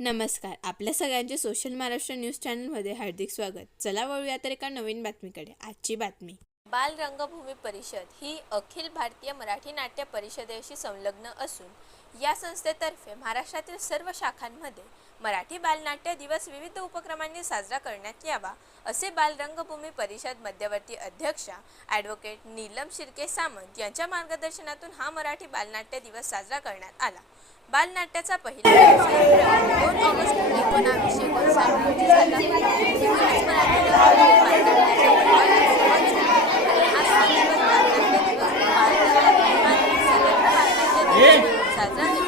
नमस्कार. आपल्या सगळ्यांचे सोशल महाराष्ट्र न्यूज चॅनलमध्ये हार्दिक स्वागत. चला वळूया तर एका नवीन बातमीकडे. आजची बातमी. बाल रंगभूमी परिषद ही अखिल भारतीय मराठी नाट्य परिषदेशी संलग्न असून या संस्थेतर्फे महाराष्ट्रातील सर्व शाखांमध्ये मराठी बालनाट्य दिवस विविध उपक्रमांनी साजरा करण्यात यावा असे बाल रंगभूमी परिषद मध्यवर्ती अध्यक्षा ॲडव्होकेट नीलम शिर्के सामंत यांच्या मार्गदर्शनातून हा मराठी बालनाट्य दिवस साजरा करण्यात आला. बालनाट्याचा पहिला Yeah.